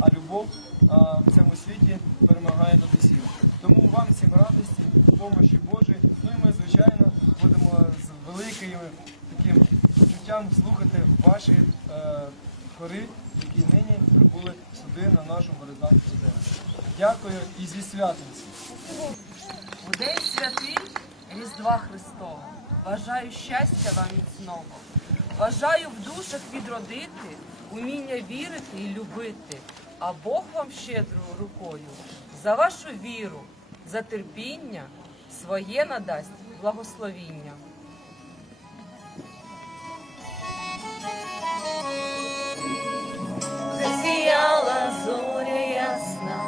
а любов а, в цьому світі перемагає над усім. Тому вам всім радості, помощі Божої. Ну і ми, звичайно, будемо з великим таким чуттям слухати ваші е, хори, які нині прибули сюди на нашу Бородавську землю. Дякую і зі святом. У день святий Різдва Христова. Бажаю щастя вам міцного. Бажаю в душах відродити, уміння вірити і любити. А Бог вам щедрою рукою за вашу віру, за терпіння своє надасть благословіння. Засіяла зоря ясна,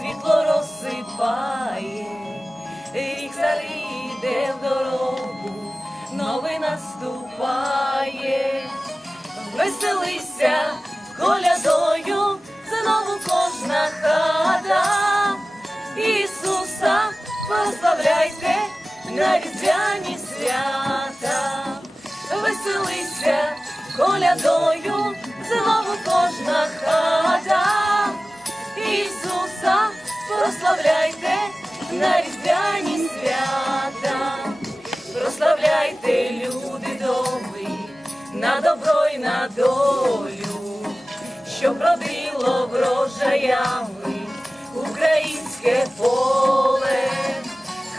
світло розсипає, рік старий йде в дорогу, новий наступає, веселися колядою, знову хата, Ісуса прославляйте на різдвяні свята, веселися колядою, знову кожна хата, Ісуса прославляйте на різдвяні свята, прославляйте люди добрі, на добро й на долю, щоб родило врожаями українське поле,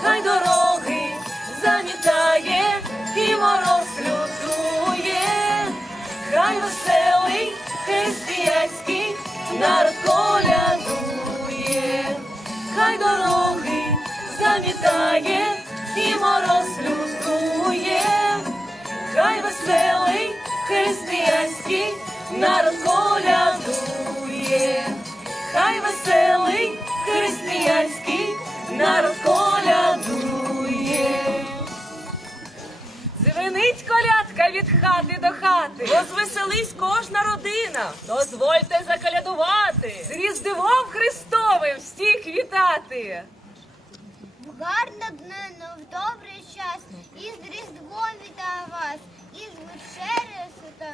хай дороги замітає і мороз лютує, хай веселий християнський народ колядує, хай дороги замітає і мороз лютує, хай веселий християнський народ колядує, хай веселий християнський народ колядує. Дзвенить колядка від хати до хати. Розвеселись кожна родина. Дозвольте заколядувати. З Різдвом Христовим всіх вітати. В гарну днину, в добрий час, і з Різдвом вітаю вас, і з вечерею свято,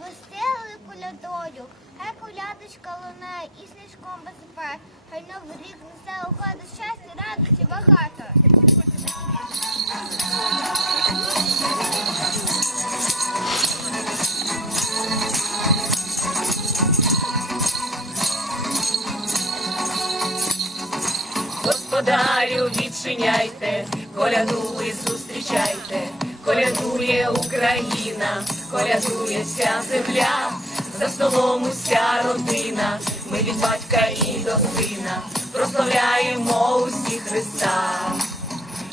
веселою колядою. Хай колядочка лунає і снежком посипає, хай новий рік несе у щастя, радості багато. Господарю відчиняйте, колядули зустрічайте, колядує Україна, колядує вся земля, за столом уся родина, ми від батька і до сина прославляємо усі Христа.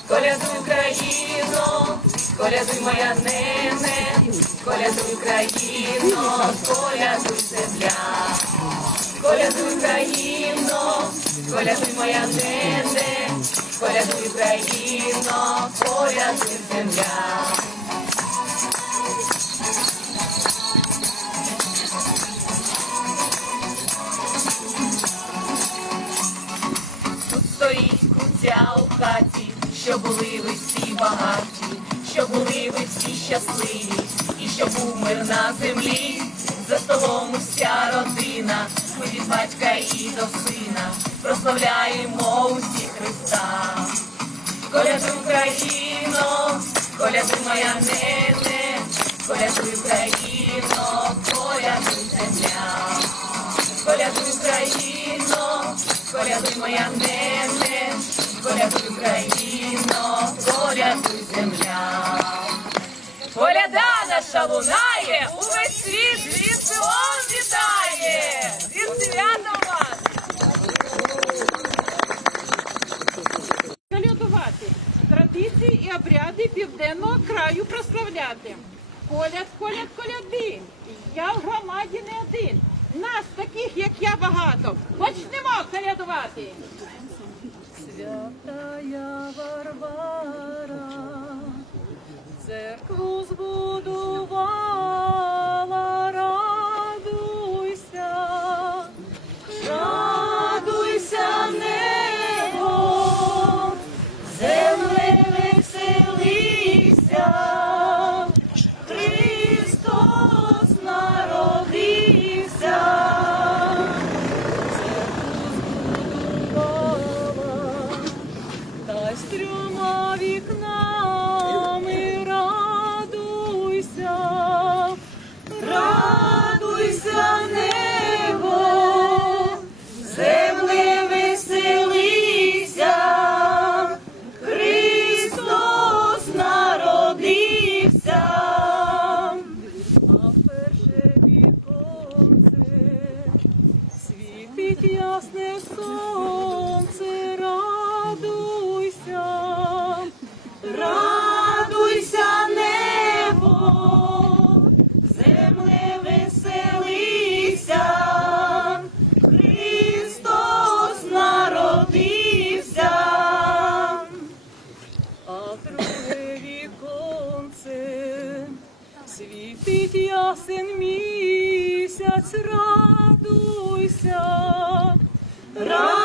Колядуй Україно, колядуй моя нене, колядуй Україно, колядуй земля. Колядуй Україно, колядуй моя нене, колядуй Україно, колядуй земля. Тут стоїть куця у хаті, що були ви всі багаті, що були ви всі щасливі, і що був мир на землі, за столом уся родина, ми від батька і до сина прославляємо усі Христа. Колядуй Україно, колядуй моя нене, колядуй Україно, колядуй земля. Колядуй Україно, колядуй моя нене, колядуй Україно, колядуй земля. Коляда наша лунає, увесь світ різдвом вітає! Зі святом вас! Колядувати традиції і обряди південного краю прославляти. Коляд, коляд, коляди. Я в громаді не один. Нас таких, як я, багато. Почнемо колядувати. Святая Варвара, церкву збудувала, そう。No.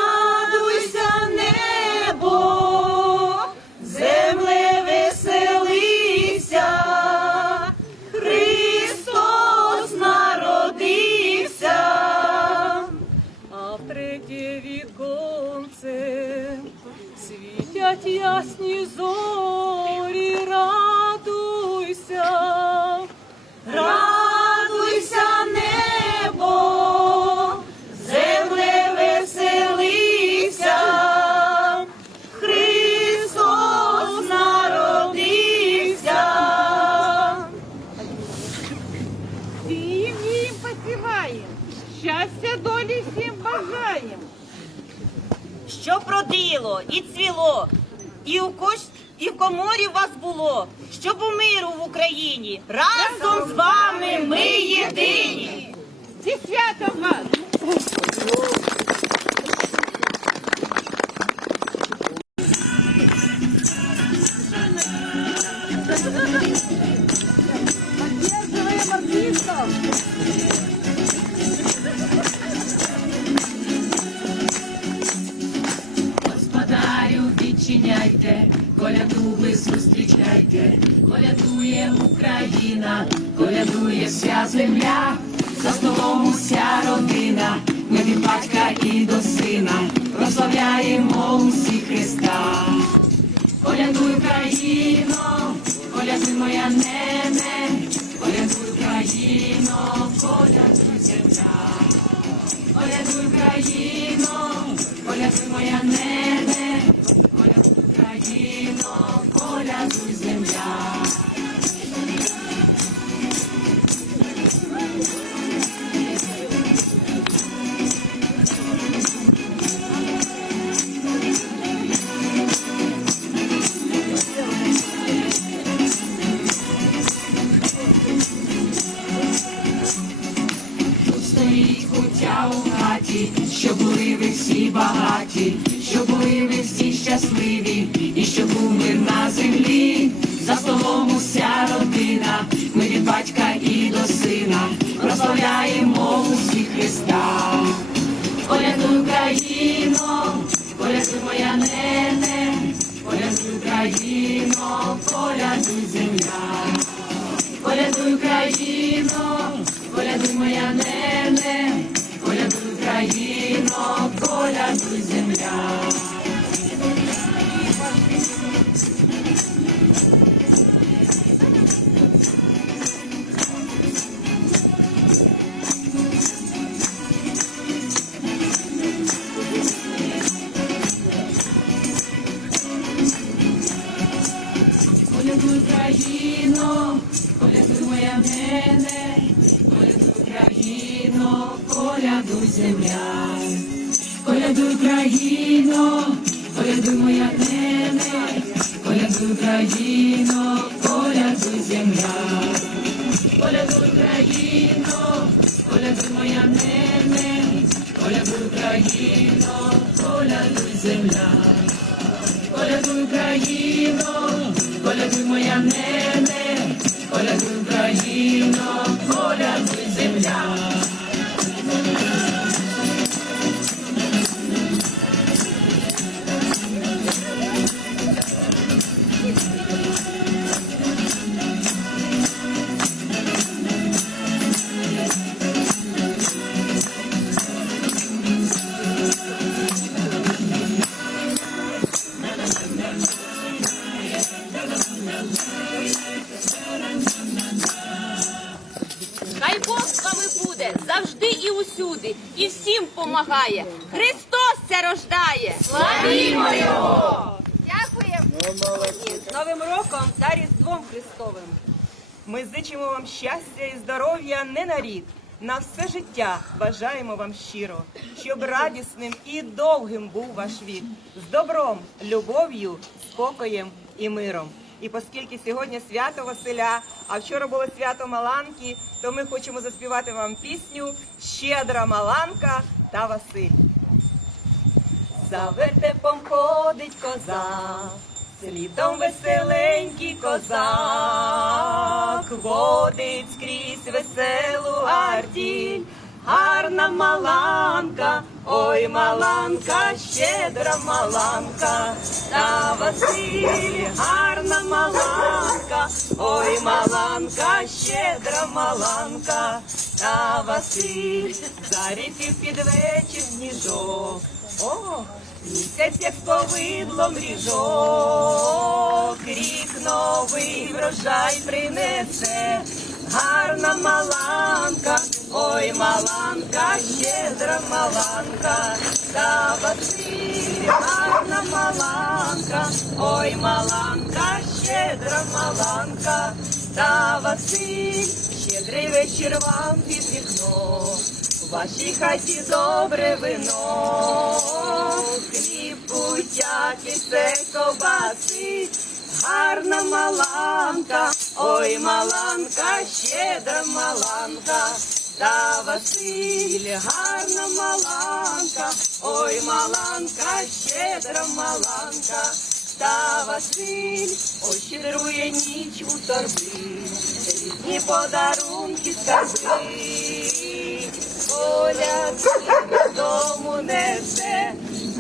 Україні. Разом земля, за столом уся родина, ми від батька і до сина, прославляємо усі Христа. Колядуй Україно, колядуй моя нене, колядуй Україно, колядуй земля. Колядуй Україно, колядуй моя нене, колядуй Україно, всі багаті, щоб були ви всі щасливі, і щоб був на землі, за столом уся родина, ми від батька і до сина, прославляємо усі Христа. Колядуй Україно, колядуй моя нене, колядуй Україно, колядуй земля. Колядуй Україно, колядуй моя нене, колядуй Україно, земля. Колядуй Україно, колядуй моя мене, колядуй Україно, колядуй земля. Колядуй Україно, колядуй моя мене, колядуй Україно, колядуй земля. Колядуй Україно, колядуй моя нене, колядуй Україно, колядуй земля. Помагає. Христос це рождає. Славімо Його! Дякуємо. З Новим роком та Різдвом Христовим. Ми зичимо вам щастя і здоров'я не на рік, На все життя бажаємо вам щиро, щоб радісним і довгим був ваш вік, з добром, любов'ю, спокоєм і миром. І оскільки сьогодні свято Василя, а вчора було свято Маланки, то ми хочемо заспівати вам пісню Щедра Маланка та Василь. За вертепом ходить коза, слідом веселенький козак, водить скрізь веселу артіль, гарна маланка, ой маланка, щедра маланка, та Василь, гарна маланка, ой маланка, щедра маланка, та Василь, зарітів під вечір сніжок. Ох, місяць як повидлом ріжок, рік новий врожай принесе, гарна маланка, ой маланка, щедра маланка, та Василь, гарна маланка, ой маланка, щедра маланка, та Василь, щедрий вечір вам під вікно. В вашій хаті добре вино, хліб кутяки, це ковбаси, гарна маланка, ой маланка, щедра маланка, та Василь, гарна маланка, ой маланка, щедра маланка, та Василь, ощедрує ніч у торби, різні подарунки скарби. Оля додому несе,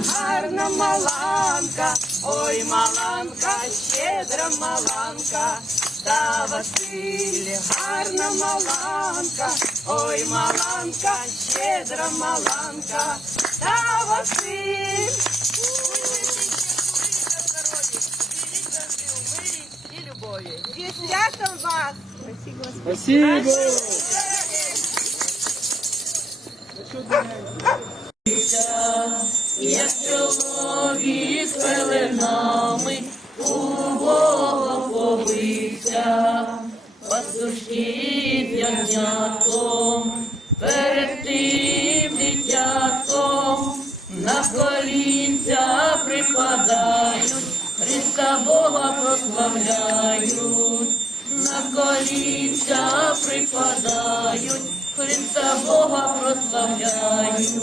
гарна маланка, ой маланка, щедра маланка, та Василь, гарна маланка, ой маланка, щедра маланка, та Василь. І любові. Зі святом вас! Спасибо! Прославляють, на колінця припадають, Христа Бога прославляють.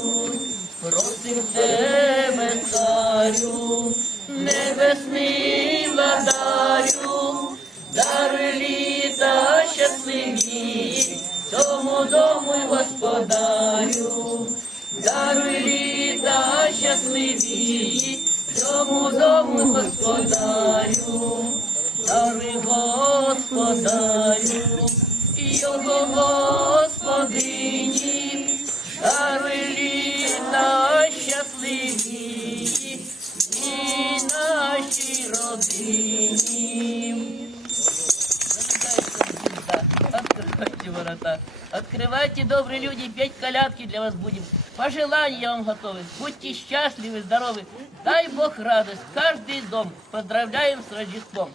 Просим тебе, царю, небесний владарю, дари літа щасливі, тому дому й господарю, даруй літа щасливі, тому дому й господарю, даруй господарю, його господині, даруй літа щасливі і нашій родині. Открывайте ворота. Открывайте, добрые люди, петь колядки для вас будем. Пожелания вам готовы. Будьте счастливы, здоровы. Дай Бог радость. Каждый дом. Поздравляем с Рождеством.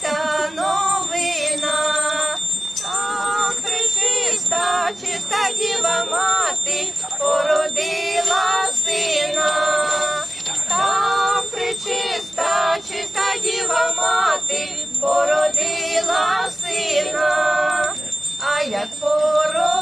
Та новина, там причиста, чиста діва мати, породила сина. Там причиста, чиста діва мати, породила сина. А як породила,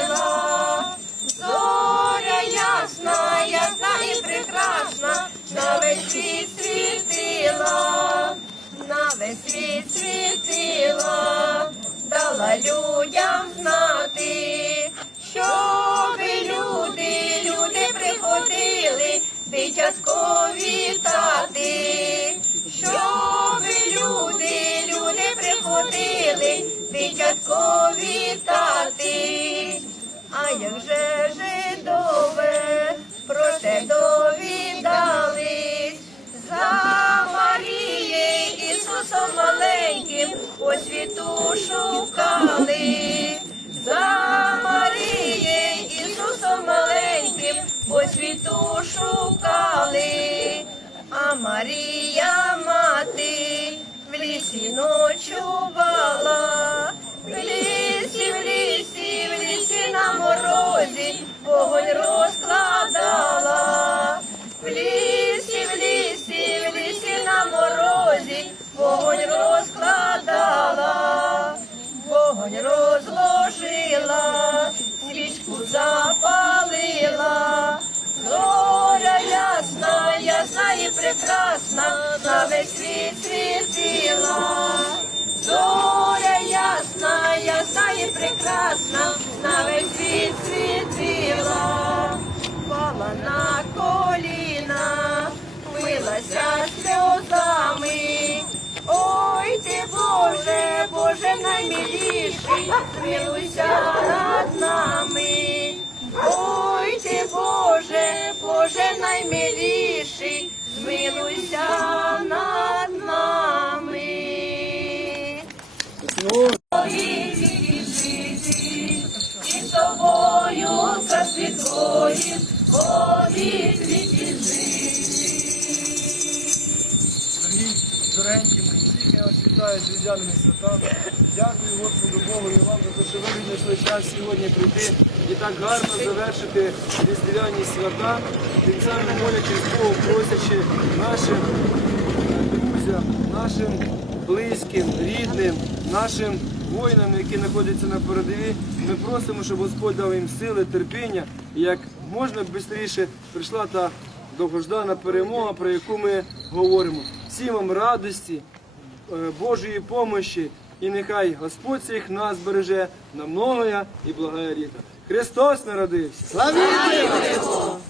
світила. Зоря ясна, ясна і прекрасна, на весь світ світила, на весь світ світила, дала людям знати, щоб люди, люди приходили, дитятко вітати, щоб люди, люди приходили, дитятко вітати як же жидове, про те довідались. За Марією Ісусом маленьким освіту шукали, за Марією Ісусом маленьким освіту шукали, а Марія мати в лісі ночувала. Морозі вогонь розкладала, Боже, Боже наймиліший, змилуйся над нами. Ой ти, Боже, Боже наймиліший, змилуйся над нами. І з тобою засвітлої, повік з різдвяними святами. Дякую Господу Богу і вам за те, що ви віднайшли час сьогодні прийти і так гарно завершити різдвяні свята, тим самим молячись Богу, просячи нашим друзям, нашим близьким, рідним, нашим воїнам, які знаходяться на передовій. Ми просимо, щоб Господь дав їм сили, терпіння, і як можна швидше прийшла та довгождана перемога, про яку ми говоримо. Всім вам радості, Божої помощі, і нехай Господь всіх нас береже на многоя і благая літа. Христос народився! Слава